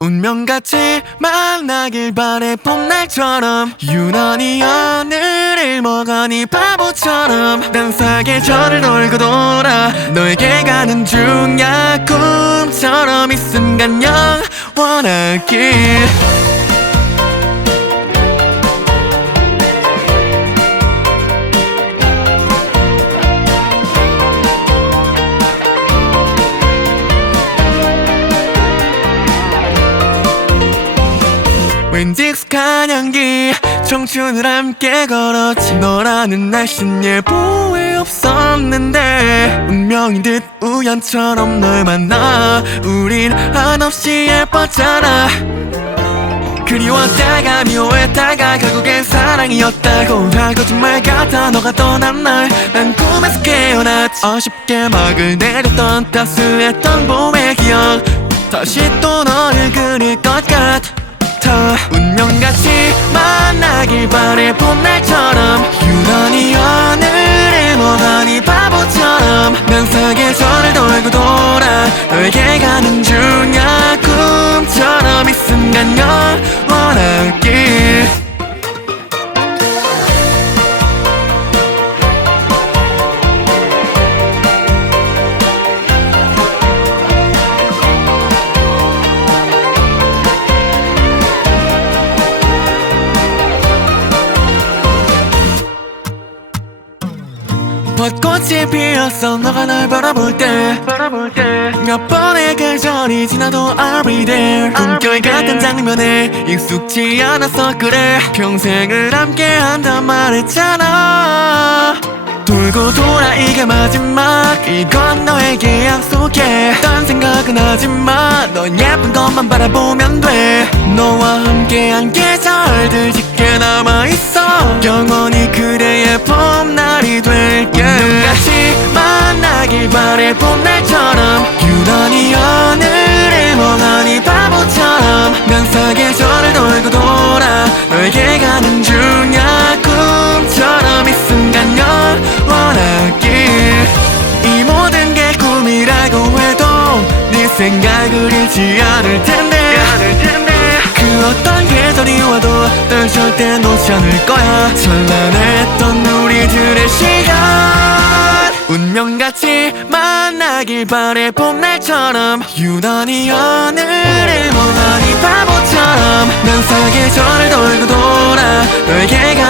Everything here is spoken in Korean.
운명같이 만나길 바래 봄날처럼. 유난히 하늘을 먹으니 바보처럼. 난 사계절을 돌고 돌아 너에게 가는 중야 꿈처럼 이 순간 영원하길 왠지 익숙한 향기 청춘을 함께 걸었지. 너라는 날씬 예보에 없었는데 운명인 듯 우연처럼 널 만나 우린 한없이 예뻤잖아. 그리웠다가 미워했다가 결국엔 사랑이었다고. 다 거짓말 같아 너가 떠난 날난 꿈에서 깨어났지. 아쉽게 막을 내렸던 따스했던 봄의 기억 다시 또 너를 그릴 것 같아 운명같이 만나길 바래. 봄날처럼 유난히 하늘을 먹으니 바보처럼 난 사계절을 돌고 돌아 너에게 가는 벚꽃이 피었어. 너가 날 바라볼 때. 몇 번의 계절이 지나도 I'll be there. 꿈결 같은 장면에 익숙지 않아서 그래. 평생을 함께 한단 말했잖아. 돌고 돌아 이게 마지막. 이건 너에게 약속해 딴 생각은 하지마. 넌 예쁜 것만 바라보면 돼. 너와 함께한 계절들 짙게 남아있어. 영원 바래 봄날처럼 유난히 하늘을 멍하니 바보처럼 난 사계 절을 돌고 돌아 너에게 가는 중야 꿈처럼 이 순간 영원하길. 이 모든 게 꿈이라고 해도 네 생각을 잃지 않을 텐데. 그 어떤 계절이 와도 널 절대 놓지 않을 거야. 찬란했던 우리들의 시간 가길 바래 봄날처럼. 유난히 하늘을 멍하니 바보처럼. 난 싸게 절을 돌고 돌아. 너에게 가